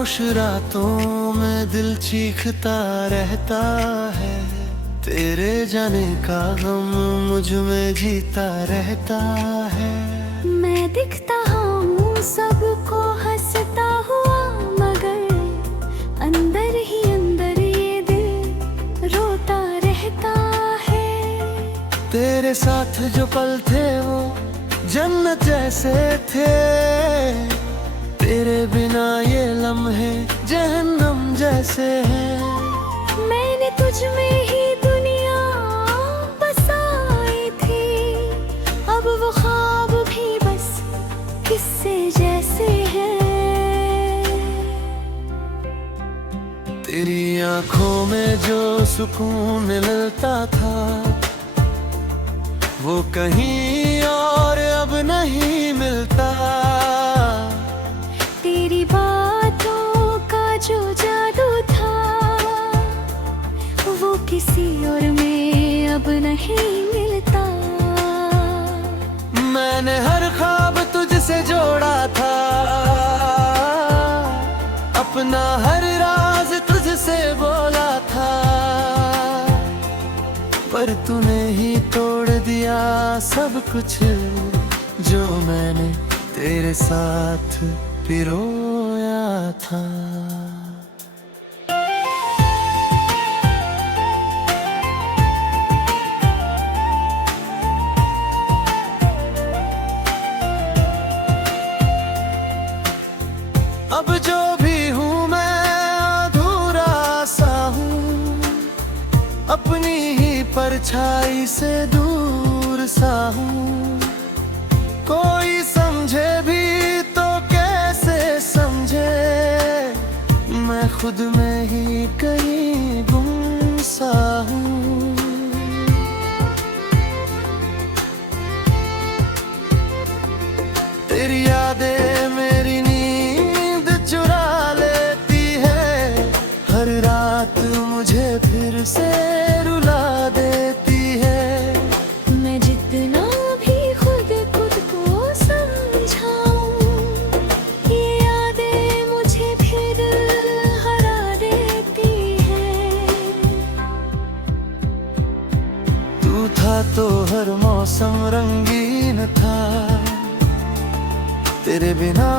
खामोश रातों में दिल चीखता रहता है, तेरे जाने का गम मुझ में जीता रहता है। मैं दिखता हूँ सबको हंसता हुआ, मगर अंदर ही अंदर ये दिल रोता रहता है। तेरे साथ जो पल थे वो जन्नत जैसे थे, तेरे बिना ये लम्हे जहन्नम जैसे हैं। मैंने तुझ में ही दुनिया बसाई थी, अब वो ख्वाब भी बस किस्से जैसे हैं। तेरी आंखों में जो सुकून मिलता था वो कहीं और अब नहीं मिलता। तेरी बातों का जो जादू था वो किसी और में अब नहीं मिलता। मैंने हर ख्वाब तुझसे जोड़ा था, अपना हर राज तुझसे बोला था, पर तूने ही तोड़ दिया सब कुछ जो मैंने तेरे साथ पिरोया था। अब जो भी हूँ मैं अधूरा सा हूँ, अपनी ही परछाई से दूर सा हूँ। कोई समझे भी तो कैसे समझे, मैं खुद में ही कहीं गुम सा हूँ। तेरी यादें मेरी नींद चुरा लेती है, हर रात मुझे फिर से रुला देती है। मैं जितना भी खुद को समझाऊं, ये यादें मुझे फिर हरा देती हैं। तू था तो हर मौसम रंगीन था, तेरे बिना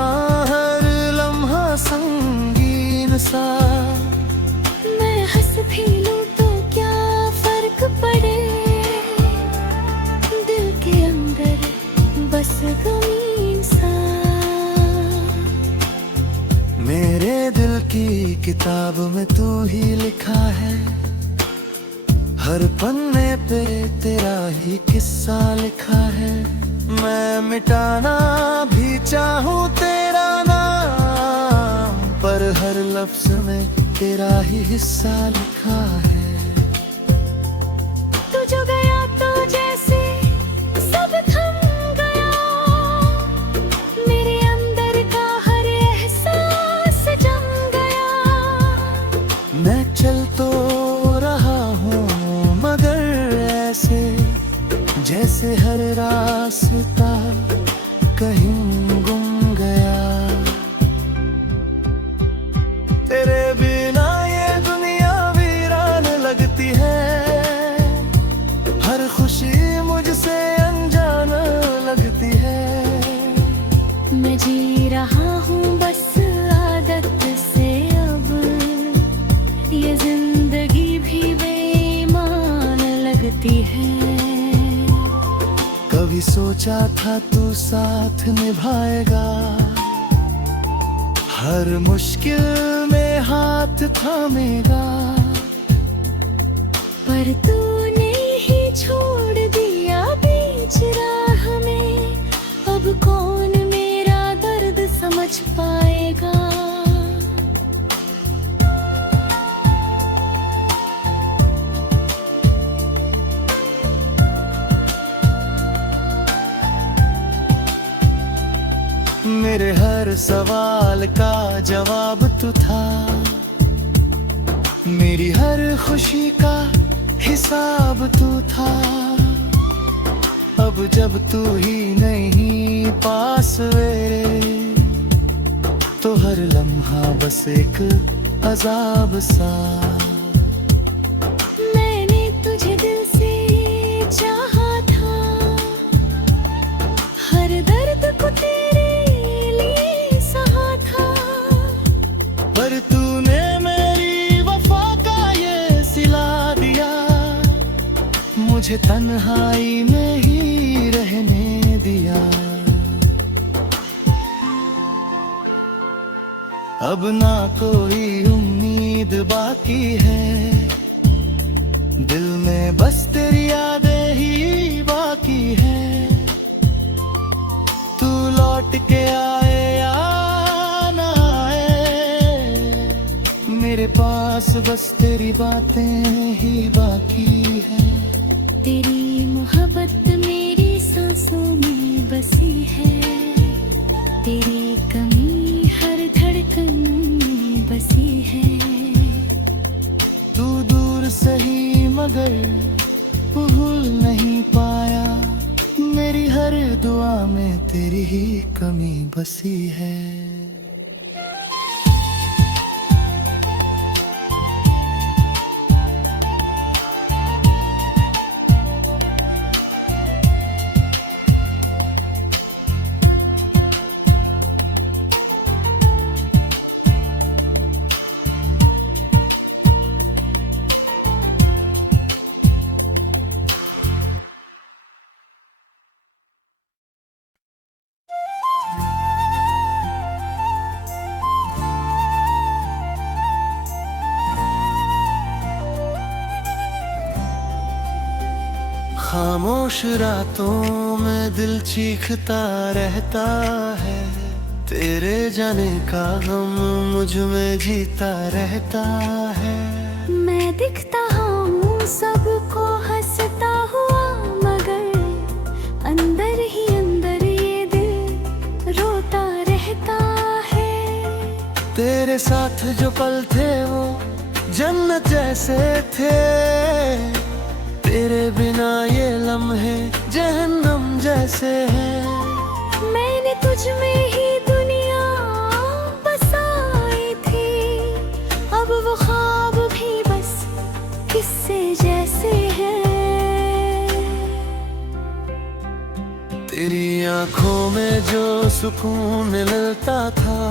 हर लम्हा संगीन सा। मैं हंस भी लूं तो क्या फर्क पड़े, दिल के अंदर बस गमीन सा। मेरे दिल की किताब में तू ही लिखा है, हर पन्ने पे तेरा ही किस्सा लिखा है। मैं मिटाना भी चाहूँ तेरा नाम, पर हर लफ्ज में तेरा ही हिस्सा लिखा है। तू जो गया तो जैसे सब थम गया, मेरे अंदर का हर एहसास जम गया। मैं चल तो रहा हूँ मगर ऐसे जैसे हर रास्ता कहीं गुम गया। तेरे बिना ये दुनिया वीरान लगती है, हर खुशी मुझसे अनजान लगती है। मैं जी रहा हूँ बस आदत से, अब ये जिंदगी भी बेईमान लगती है। कभी सोचा था तू साथ निभाएगा, हर मुश्किल में हाथ थामेगा, पर तूने ही छोड़ दिया बीच राह में। अब कौन मेरा दर्द समझ पाएगा। मेरे हर सवाल का जवाब तू था, मेरी हर खुशी का हिसाब तू था। अब जब तू ही नहीं पास मेरे, तो हर लम्हा बस एक अजाब सा। मैंने तुझे दिल से चाहा था, हर दर्द को तेरे लिए सहा था, पर तूने मेरी वफा का ये सिला दिया, मुझे तन्हाई में ही रहने दिया। अब ना कोई उम्मीद बाकी है, दिल में बस तेरी यादें ही बाकी है। तू लौट के आए या ना आए, मेरे पास बस तेरी बातें ही बाकी है। तेरी मोहब्बत मेरी सांसों में बसी है, तेरी कमी हर धड़कन में बसी है। तू दूर सही मगर भूल नहीं पाया, मेरी हर दुआ में तेरी ही कमी बसी है। खामोश रातों में दिल चीखता रहता है, तेरे जाने का गम मुझ में जीता रहता है। मैं दिखता हूँ सबको हंसता हुआ, मगर अंदर ही अंदर ये दिल रोता रहता है। तेरे साथ जो पल थे वो जन्नत जैसे थे, तेरे बिना ये लम्हे जहन्नम जैसे हैं। मैंने तुझ में ही दुनिया बसाई थी, अब वो ख्वाब भी बस किस्से जैसे हैं। तेरी आंखों में जो सुकून मिलता था,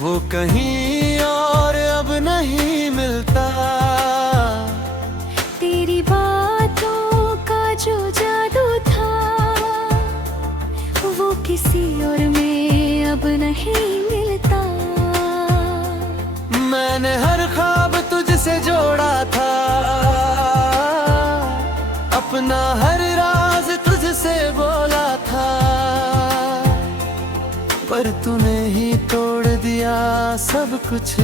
वो कहीं और अब नहीं मिलता। तेरी बातों का जो जादू था, वो किसी और में अब नहीं मिलता। मैंने हर ख्वाब तुझसे जोड़ा था, अपना हर राज तुझसे बोला था, पर तूने ही तोड़ दिया सब कुछ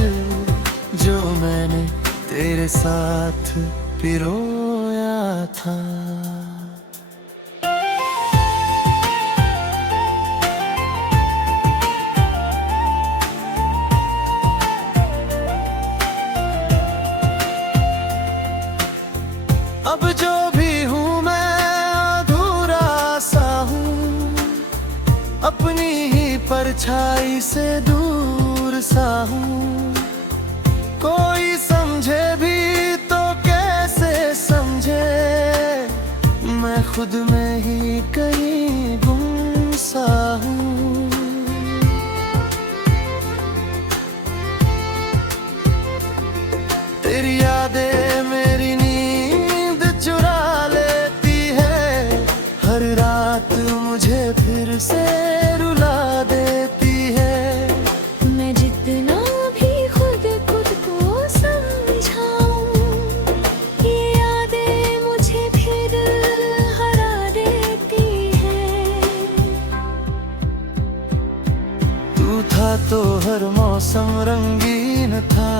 जो मैंने तेरे साथ पिरोया था। अब जो भी हूँ मैं अधूरा सा हूँ, अपनी ही परछाई से दूर सा हूँ। कोई समझे भी तो कैसे समझे, मैं खुद में ही कहीं गुम सा हूँ। तेरी यादें मेरी नींद चुरा लेती है, हर रात मुझे फिर से रुला देती है। मैं जितना भी खुद को समझाऊं, ये यादें मुझे फिर हरा देती हैं। तू था तो हर मौसम रंगीन था,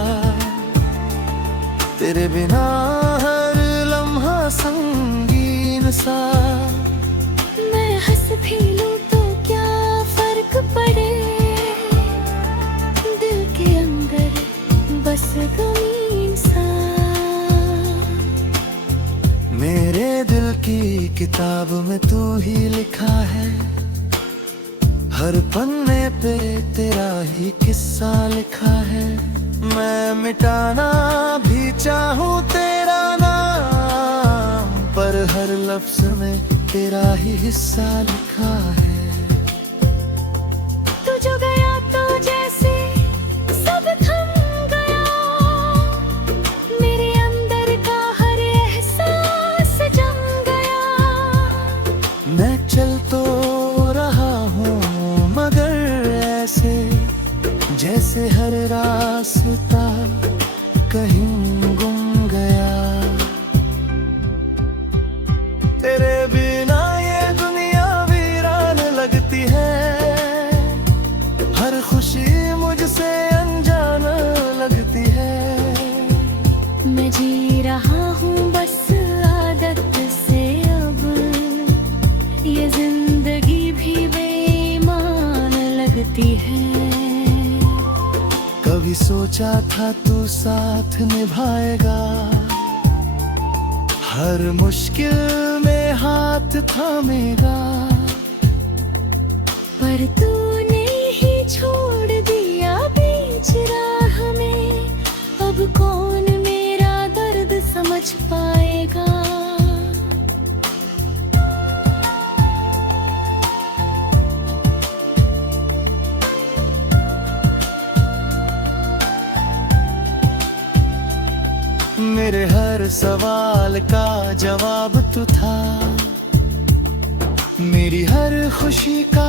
तेरे बिना हर लम्हा संगीन सा। मैं हंस भी लूं तो क्या फर्क पड़े, दिल के अंदर बस गम सा। मेरे दिल की किताब में तू ही लिखा है, हर पन्ने पे तेरा ही किस्सा लिखा है। मैं मिटाना भी चाहूँ तेरा नाम, पर हर लफ्ज में तेरा ही हिस्सा लिखा है। तू जो गया तो जैसे सब थम गया, मेरे अंदर का हर एहसास जम गया। मैं चल तो रहा हूँ मगर ऐसे जैसे हर रास्ता कहीं गुम गया। तेरे बिना ये दुनिया वीरान लगती है, हर खुशी मुझसे अनजान लगती है। मैं जी रहा हूँ बस आदत से, अब ये जिंदगी भी बेईमान लगती है। कभी सोचा था तू साथ निभाएगा, हर मुश्किल में हाथ थामेगा, पर तूने ही छोड़ दिया बीच राह में। अब कौन मेरा दर्द समझ पाएगा। मेरे हर सवाल का जवाब तू था, मेरी हर खुशी का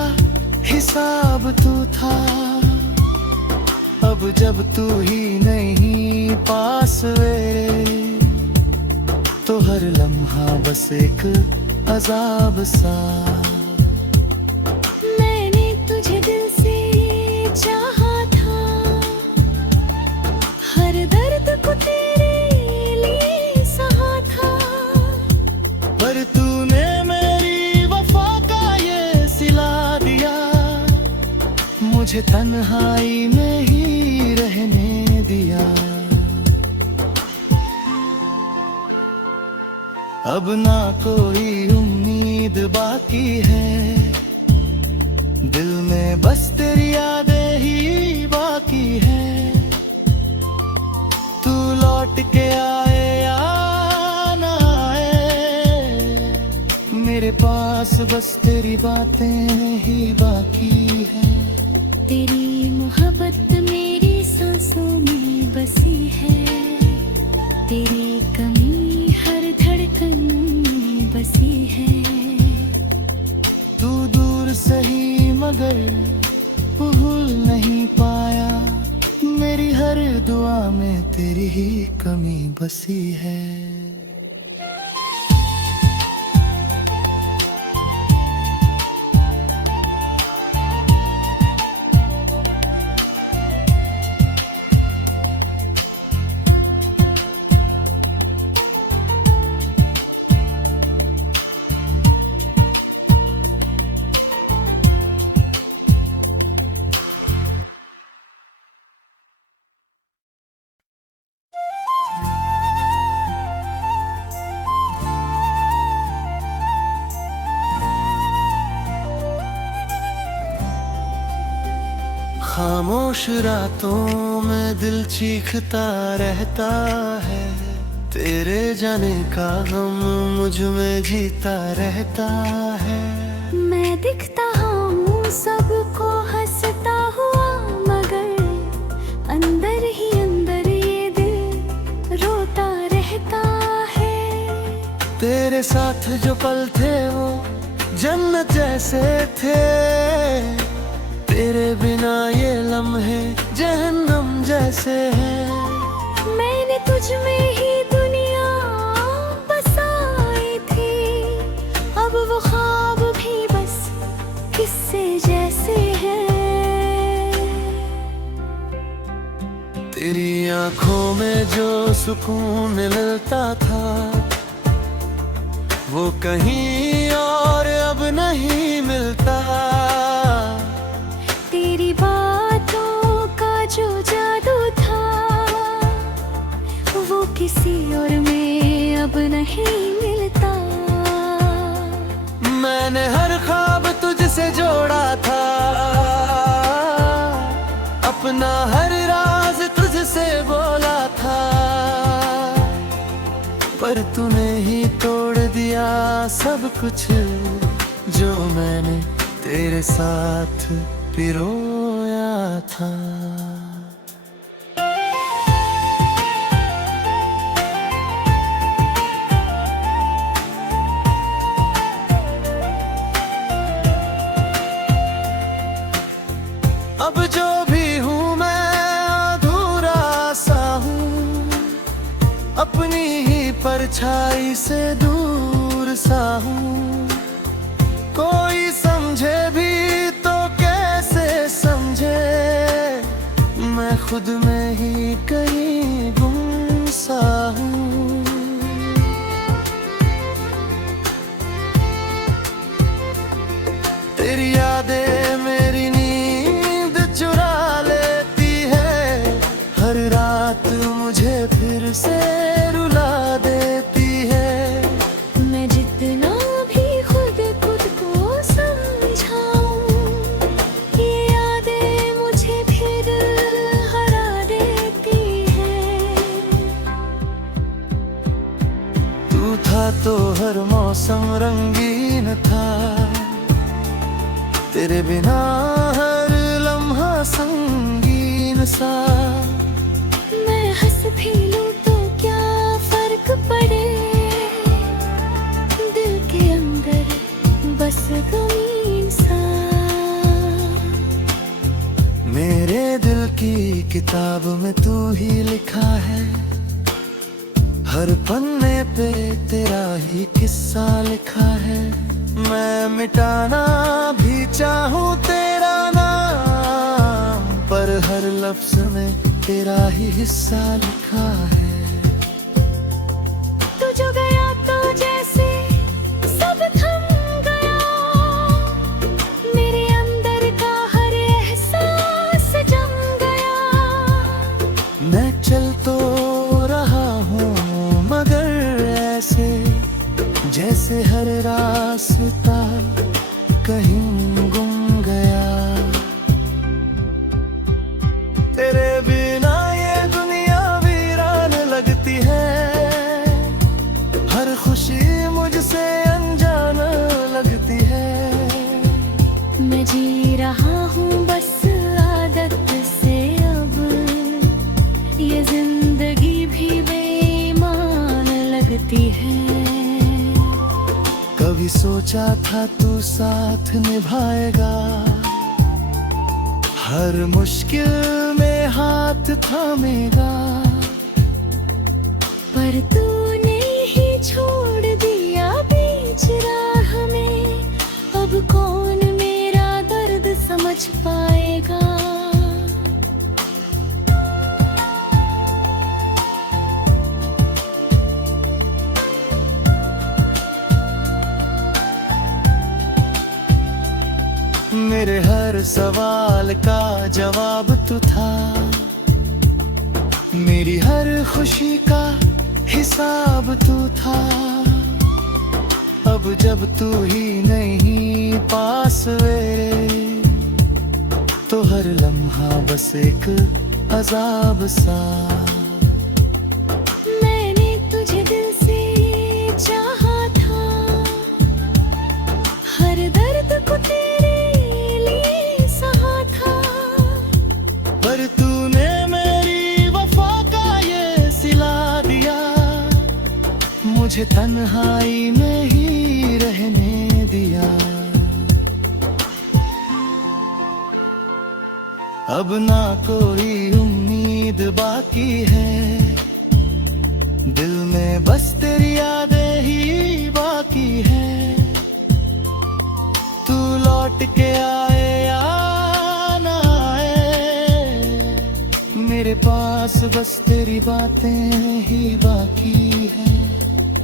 हिसाब तू था। अब जब तू ही नहीं पास मेरे, तो हर लम्हा बस एक अजाब सा। मैंने तुझे दिल से चाहा था, हर दर्द को तेरे लिए सहा था। पर तूने मेरी वफा का ये सिला दिया, मुझे तन्हाई में ही रहने दिया। अब ना कोई उम्मीद बाकी है, दिल में बस तेरी यादें ही बाकी है। तू लौट के आए या ना आए, मेरे पास बस तेरी बातें ही बाकी है। तेरी मोहब्बत मेरी सांसों में बसी है, तेरी कमी हर धड़कन में बसी है। तू दूर सही मगर भूल नहीं पाया, मेरी हर दुआ में तेरी ही कमी बसी है। खामोश रातों में दिल चीखता रहता है, तेरे जाने का गम मुझ में जीता रहता है। मैं दिखता हूँ सबको हंसता हुआ, मगर अंदर ही अंदर ये दिल रोता रहता है। तेरे साथ जो पल थे वो जन्नत जैसे थे, तेरे बिना ये लम्हे जहन्नम जैसे हैं। मैंने तुझ में ही दुनिया बसाई थी, अब वो ख्वाब भी बस किस्से जैसे हैं। तेरी आंखों में जो सुकून मिलता था, वो कहीं और अब नहीं मिलता। तेरी बातों का जो जादू था, वो किसी और में अब नहीं मिलता। मैंने हर ख्वाब तुझसे जोड़ा था, अपना हर राज तुझसे बोला था, पर तूने ही तोड़ दिया सब कुछ जो मैंने तेरे साथ पिरोया था। अब जो भी हूँ मैं अधूरा सा हूँ, अपनी ही परछाई से दूर सा हूँ। कोई समझे भी तो कैसे समझे, मैं खुद में ही कहीं गुम सा हूँ। तेरी यादें मेरी नींद चुरा लेती है, हर रात मुझे फिर से रुला देती है। मैं जितना भी खुद को समझाऊं, ये यादें मुझे फिर हरा देती है। तू था तो हर मौसम रंगीन था, तेरे बिना हर लम्हा संगीन सा। मैं हंस भी लूं तो क्या फर्क पड़े, दिल के अंदर बस गमीन सा। मेरे दिल की किताब में तू ही लिखा है, हर पन्ने पे तेरा ही किस्सा लिखा है। मैं मिटाना भी चाहूँ तेरा नाम, पर हर लफ्ज में तेरा ही हिस्सा लिखा है। तू जो गया तो जैसे सब थम गया, मेरे अंदर का हर एहसास जम गया। मैं चल तो रहा हूँ मगर ऐसे, जैसे हर रास्ता कहीं गुम गया। तेरे बिना ये दुनिया वीरान लगती है, हर खुशी मुझसे अनजान लगती है। मैं जी रहा हूँ बस आदत से, अब ये जिंदगी भी बेईमान लगती है। कभी सोचा था तू साथ निभाएगा, हर मुश्किल में हाथ थामेगा, पर तूने ही छोड़ दिया बीच राह में। अब कौन मेरा दर्द समझ पाएगा। मेरे हर सवाल का जवाब तू था, मेरी हर खुशी का हिसाब तू था। अब जब तू ही नहीं पास मेरे, तो हर लम्हा बस एक अजाब सा। मैंने तुझे दिल से चाहा था, हर दर्द को तेरे लिए सहा था। पर तूने मेरी वफा का ये सिला दिया, मुझे तन्हाई में ही रहने दिया। अब ना कोई उम्मीद बाकी है, दिल में बस तेरी यादें ही बाकी है। तू लौट के आए या ना आए, मेरे पास बस तेरी बातें ही बाकी है।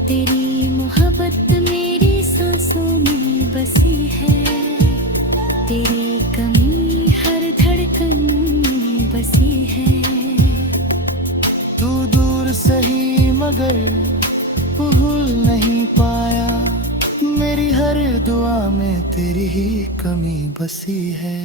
तेरी मोहब्बत मेरी सांसों में बसी है, तेरी कमी हर धड़कन में बसी है। तू दूर सही मगर भूल नहीं पाया, मेरे मेरी हर दुआ में तेरी ही कमी बसी है।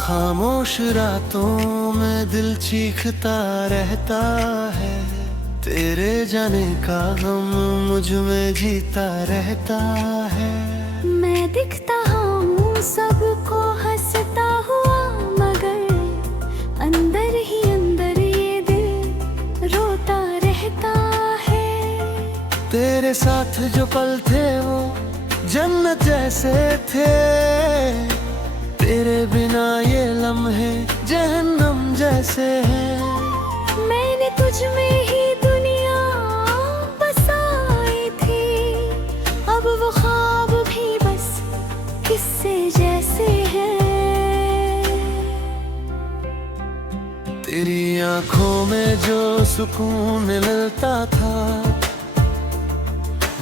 खामोश रातों में दिल चीखता रहता है, तेरे जाने का गम मुझ में जीता रहता है। मैं दिखता हूँ सबको हंसता हुआ, मगर अंदर ही अंदर ये दिल रोता रहता है। तेरे साथ जो पल थे वो जन्नत जैसे थे, तेरे बिना ये लम्हे जहन्नम जैसे हैं। मैंने तुझ में ही दुनिया बसाई थी, अब वो ख्वाब भी बस किस्से जैसे हैं। तेरी आंखों में जो सुकून मिलता था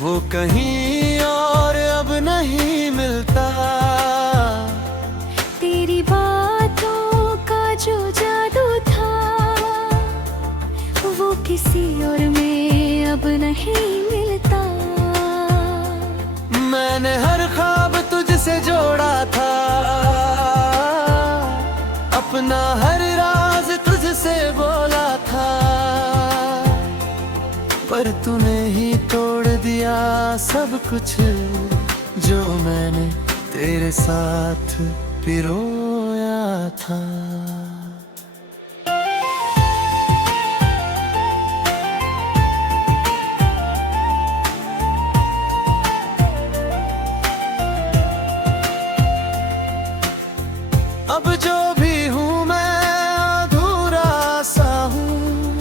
वो कहीं और अब नहीं मिलता। तेरी बातों का जो जादू था वो किसी और में अब नहीं मिलता। मैंने हर ख्वाब तुझसे जोड़ा था, अपना हर राज तुझसे बोला था, पर तूने ही तोड़ दिया सब कुछ जो मैंने तेरे साथ पिरोया था। अब जो भी हूँ मैं अधूरा सा हूँ,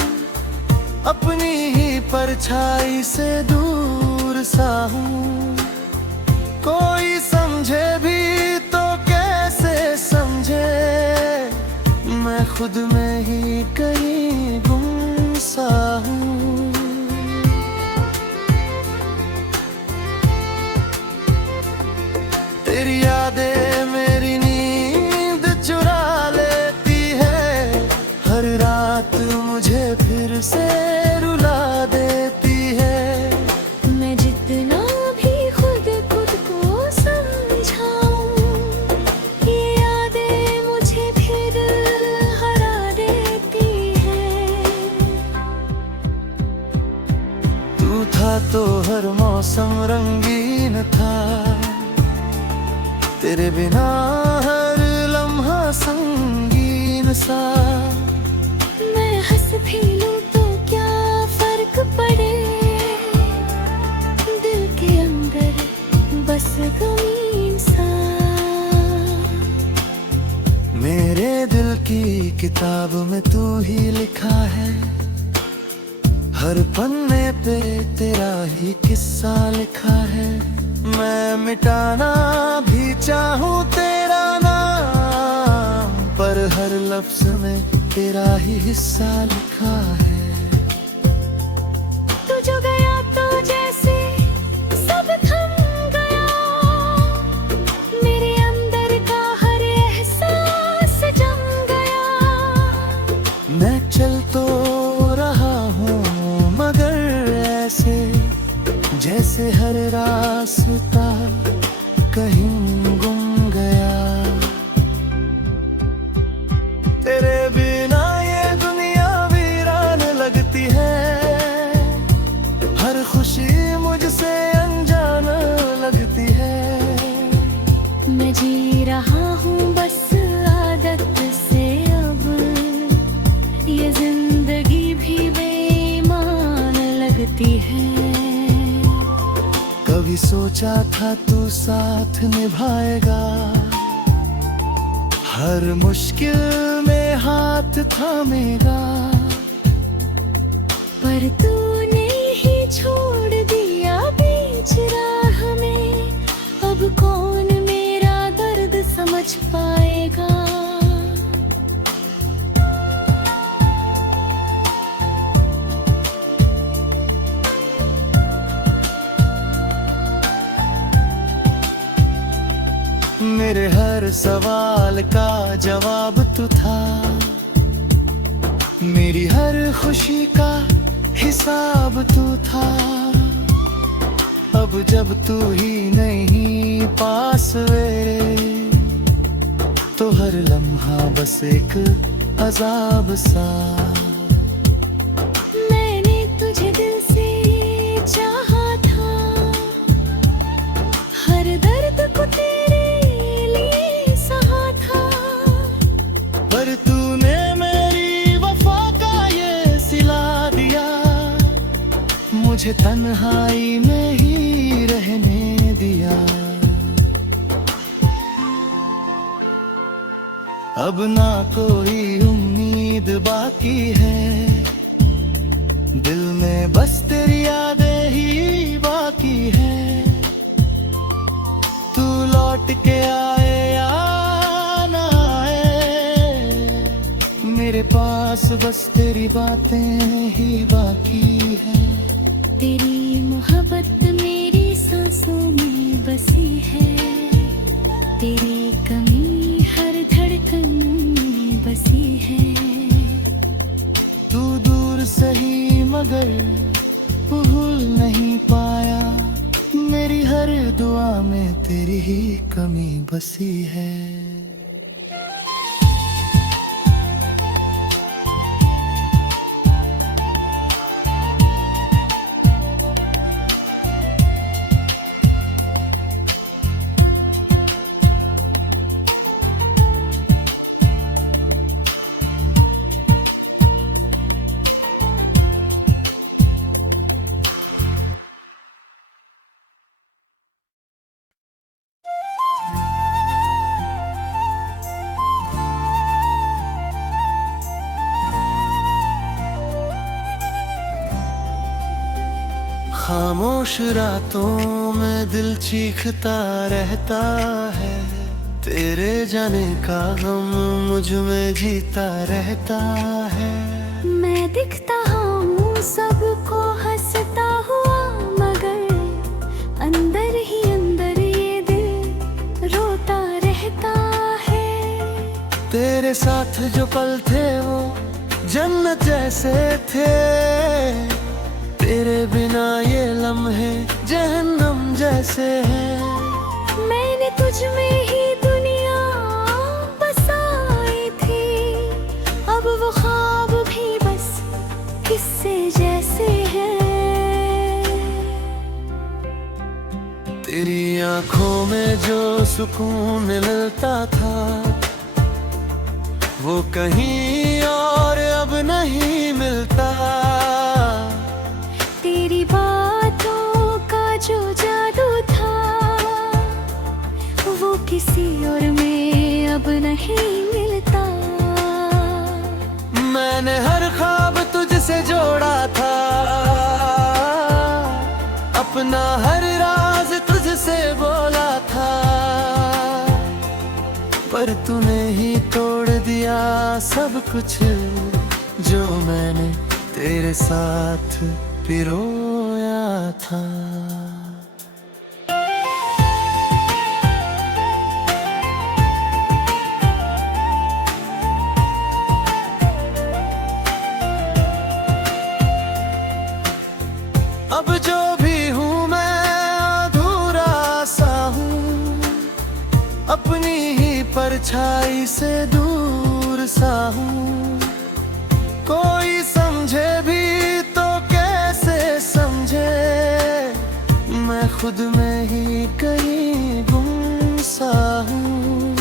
अपनी ही परछाई से दूर सा हूँ। कोई समझे भी तो कैसे समझे, मैं खुद में ही कहीं गुम सा हूँ। तेरी यादें मेरी नींद चुरा लेती है, हर रात मुझे फिर से रुला देती है। मैं जितना भी खुद को समझाऊं, ये यादें मुझे फिर हरा देती हैं। तू था तो हर मौसम रंगीन था, तेरे बिना हर लम्हा संगीन सा। मैं हंस भी लूं तो क्या फर्क पड़े, दिल के अंदर बस गमीन सा। मेरे दिल की किताब में तू ही लिखा है, हर पन्ने पे तेरा ही किस्सा लिखा है। मैं मिटाना भी चाहूँ तेरा नाम, पर हर लफ्ज में तेरा ही हिस्सा लिखा है। तू जो गया तो जैसे सब थम गया, मेरे अंदर का हर एहसास जम गया। मैं चल तो रहा हूँ मगर ऐसे जैसे हर रास्ता कहीं गुम गया। तेरे बिना ये दुनिया वीरान लगती है, हर खुशी मुझसे अनजान लगती है। मैं जी रहा हूँ बस आदत से, अब ये जिंदगी भी बेईमान लगती है। कभी सोचा था तू साथ निभाएगा, हर मुश्किल में हाथ थामेगा। पर तूने ही छोड़ दिया बीच राह में, अब कौन मेरा दर्द समझ पाएगा। मेरे हर सवाल का जवाब तू था, मेरी हर खुशी का हिसाब तू था। अब जब तू ही नहीं पास मेरे, तो हर लम्हा बस एक अजाब सा। मैंने तुझे दिल से चाहा था, हर दर्द को तेरे लिए सहा था। पर तूने मेरी वफा का ये सिला दिया, मुझे तन्हाई में ही रहने दिया। अब ना कोई उम्मीद बाकी है, दिल में बस तेरी यादें ही बाकी है। तू लौट के आए या ना आए, मेरे पास बस तेरी बातें ही बाकी है। तेरी मोहब्बत मेरी सांसों में बसी है, तेरी कमी हर धड़कन में बसी है। तू दूर सही मगर भूल नहीं पाया, मेरी हर दुआ में तेरी ही कमी बसी है। खामोश रातों में दिल चीखता रहता है, तेरे जाने का गम मुझ में जीता रहता है। मैं दिखता हूँ सबको हंसता हुआ, मगर अंदर ही अंदर ये दिल रोता रहता है। तेरे साथ जो पल थे वो जन्नत जैसे थे, तेरे बिना ये लम्हे जहन्नम जैसे हैं। मैंने तुझ में ही दुनिया बसाई थी, अब वो ख्वाब भी बस किस्से जैसे हैं। तेरी आंखों में जो सुकून मिलता था, वो कहीं और अब नहीं मिलता। तेरी बातों का जो जादू था, वो किसी और में अब नहीं मिलता। मैंने हर ख्वाब तुझसे जोड़ा था, अपना हर राज तुझसे बोला था। पर तूने ही तोड़ दिया सब कुछ जो मैंने तेरे साथ पिरोया था। अब जो भी हूँ मैं अधूरा सा हूँ, अपनी ही परछाई से दूर सा हूँ। कोई समझे भी तो कैसे समझे, मैं खुद में ही कहीं गुम सा हूँ।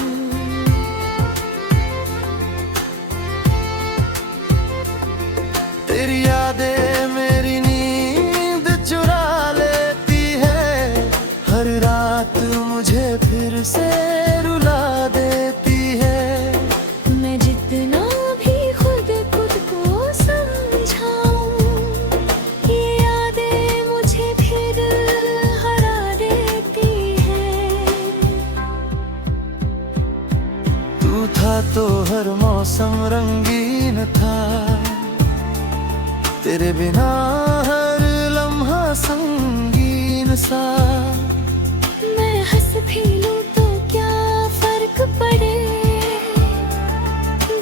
तेरी यादें मेरी नींद चुरा लेती है, हर रात मुझे फिर से रुला देती है। मैं जितना था तो हर मौसम रंगीन था, तेरे बिना हर लम्हा संगीन सा। मैं हंस भी लूं तो क्या फर्क पड़े,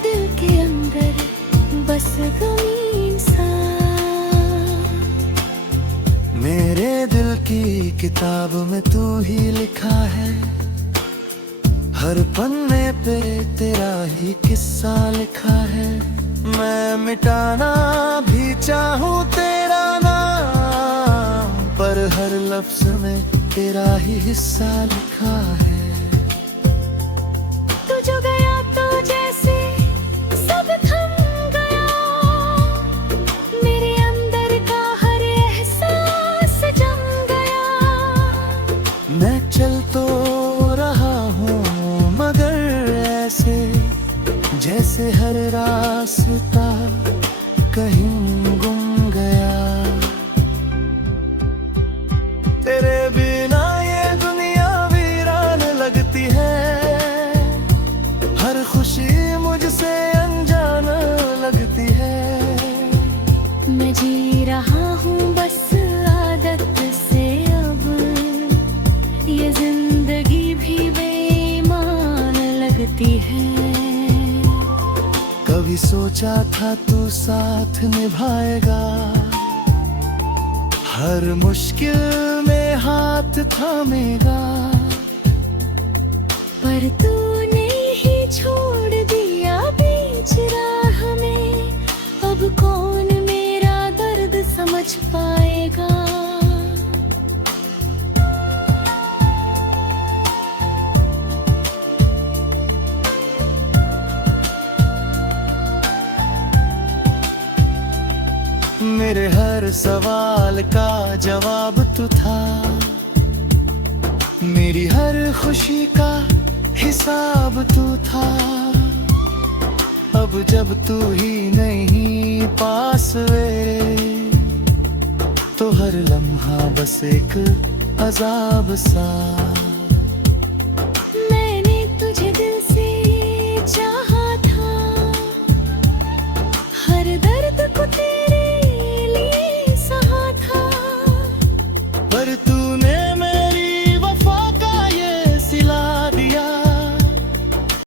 दिल के अंदर बस गमीन सा। मेरे दिल की किताब में तू ही लिखा है, हर पन्ने पे तेरा ही किस्सा लिखा है। मैं मिटाना भी चाहूँ तेरा नाम, पर हर लफ्ज में तेरा ही हिस्सा लिखा है। तू जो गया तो जैसे सब थम गया, मेरे अंदर का हर एहसास जम गया। मैं चल तो रहा हूँ मगर ऐसे, जैसे हर रास्ता कहीं गुम गया। तेरे बिना ये दुनिया वीरान लगती है, हर खुशी मुझसे अनजान लगती है। मैं जी रहा हूँ बस आदत से अब, ये जिंदगी भी बेईमान लगती है। कभी सोचा था तू साथ निभाएगा, हर मुश्किल में हाथ थामेगा। पर तूने ही छोड़ दिया बीच राह में, अब कौन मेरा दर्द समझ पाएगा। मेरे हर सवाल का जवाब तू था, मेरी हर खुशी का हिसाब तू था। अब जब तू ही नहीं पास वे, तो हर लम्हा बस एक अजाब सा।